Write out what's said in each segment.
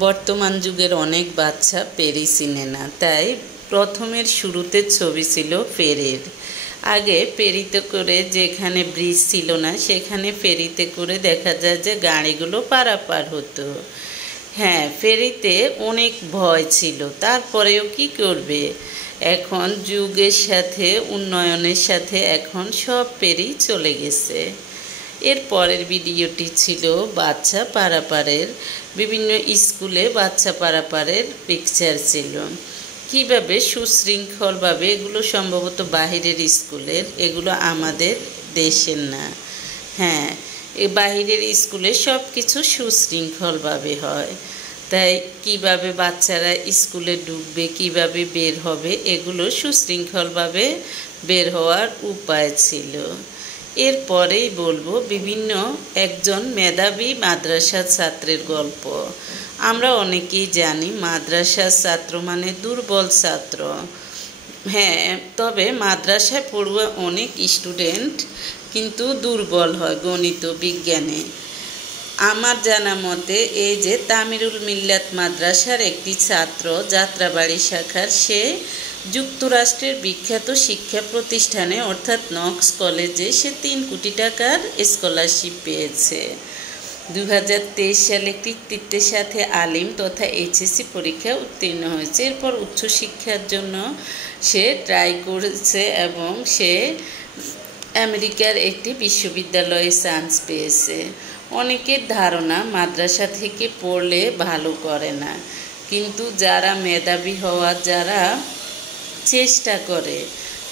বর্তমান যুগের অনেক বাচ্চা ফেরি চিনে না, তাই প্রথমের শুরুতে ছবি ছিল ফেরির। আগে ফেরিতে করে যেখানে ব্রিজ ছিল না সেখানে ফেরিতে করে দেখা যায় যে গাড়িগুলো পারাপার হতো। হ্যাঁ, ফেরিতে অনেক ভয় ছিল, তারপরেও কি করবে, এখন যুগের সাথে উন্নয়নের সাথে এখন সব ফেরি চলে গেছে। এর পরের ভিডিওটি ছিল বাচ্চা পারাপারের, বিভিন্ন স্কুলে বাচ্চা পারাপারের পিকচার ছিল, কিভাবে সুশৃঙ্খলভাবে, এগুলো সম্ভবত বাহিরের স্কুলের, এগুলো আমাদের দেশের না। হ্যাঁ, এই বাহিরের স্কুলে সব কিছু সুশৃঙ্খলভাবে হয়, তাই কিভাবে বাচ্চারা স্কুলে ঢুকবে, কিভাবে বের হবে, এগুলো সুশৃঙ্খলভাবে বের হওয়ার উপায় ছিল। এরপরেই বলবো বিভিন্ন একজন মেধাবী মাদ্রাসার ছাত্রের গল্প। আমরা অনেকেই জানি মাদ্রাসার ছাত্র মানে দুর্বল ছাত্র। হ্যাঁ, তবে মাদ্রাসায় পড়ুয়া অনেক স্টুডেন্ট কিন্তু দুর্বল হয় গণিত বিজ্ঞানে। আমার জানা মতে এই যে তামিরুল মিল্লাত মাদ্রাসার একটি ছাত্র যাত্রাবাড়ি শাখার, সে যুক্তরাষ্ট্রের বিখ্যাত শিক্ষা প্রতিষ্ঠানে অর্থাৎ নক্স কলেজে সে 3 কোটি টাকার স্কলারশিপ পেয়েছে। 2023 সালে কৃতিত্বের সাথে আলিম তথা এইচএসসি পরীক্ষা উত্তীর্ণ হয়েছে। এরপর উচ্চশিক্ষার জন্য সে ট্রাই করেছে এবং সে আমেরিকার একটি বিশ্ববিদ্যালয়ে চান্স পেয়েছে। অনেকের ধারণা মাদ্রাসা থেকে পড়লে ভালো করে না, কিন্তু যারা মেধাবী হওয়ার, যারা চেষ্টা করে,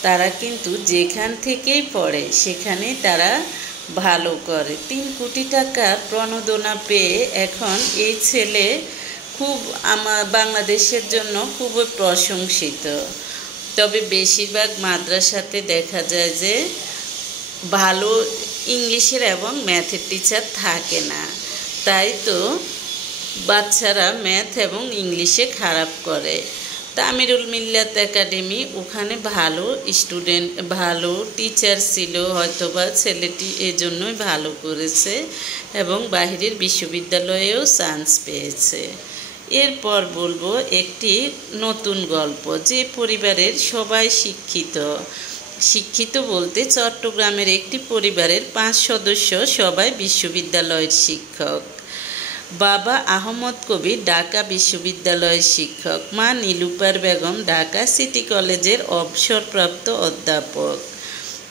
তারা কিন্তু যেখান থেকেই পড়ে সেখানে তারা ভালো করে। 3 কোটি টাকার প্রণোদনা পেয়ে এখন এই ছেলে খুব বাংলাদেশের জন্য খুবই প্রশংসিত। তবে বেশিরভাগ মাদ্রাসাতে দেখা যায় যে ভালো ইংলিশের এবং ম্যাথের টিচার থাকে না, তাই তো বাচ্চারা ম্যাথ এবং ইংলিশে খারাপ করে। তামিরুল মিল্লাত একাডেমি, ওখানে ভালো স্টুডেন্ট, ভালো টিচার ছিল, হয়তোবা ছেলেটি এজন্যই ভালো করেছে এবং বাহিরের বিশ্ববিদ্যালয়েও চান্স পেয়েছে। এরপর বলবো একটি নতুন গল্প, যে পরিবারের সবাই শিক্ষিত বলতে চট্টগ্রামের একটি পরিবারের 5 সদস্য সবাই বিশ্ববিদ্যালয়ের শিক্ষক। বাবা আহমদ কবির ঢাকা বিশ্ববিদ্যালয়ের শিক্ষক, মা নীলুফার বেগম ঢাকা সিটি কলেজের অবসরপ্রাপ্ত অধ্যাপক।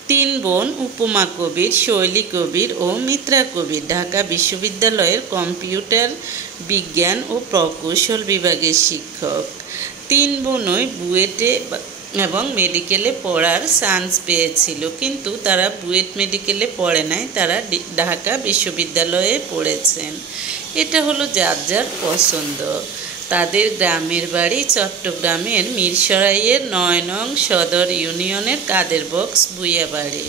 3 বোন উপমা কবির, শৈলী কবির ও মিত্রা কবির ঢাকা বিশ্ববিদ্যালয়ের কম্পিউটার বিজ্ঞান ও প্রকৌশল বিভাগের শিক্ষক। 3 বোনই বুয়েটে এবং মেডিকেলে পড়ার চান্স পেয়েছিল, কিন্তু তারা বুয়েট মেডিকেলে পড়ে নাই, তারা ঢাকা বিশ্ববিদ্যালয়ে পড়েছেন। এটা হলো যার যার পছন্দ। তাদের গ্রামের বাড়ি চট্টগ্রামের মিরসরাইয়ের 9 নং সদর ইউনিয়নের কাদের বক্স ভূঁইয়া বাড়ি।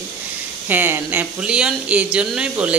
হ্যাঁ, নেপোলিয়ন এই জন্যই বলে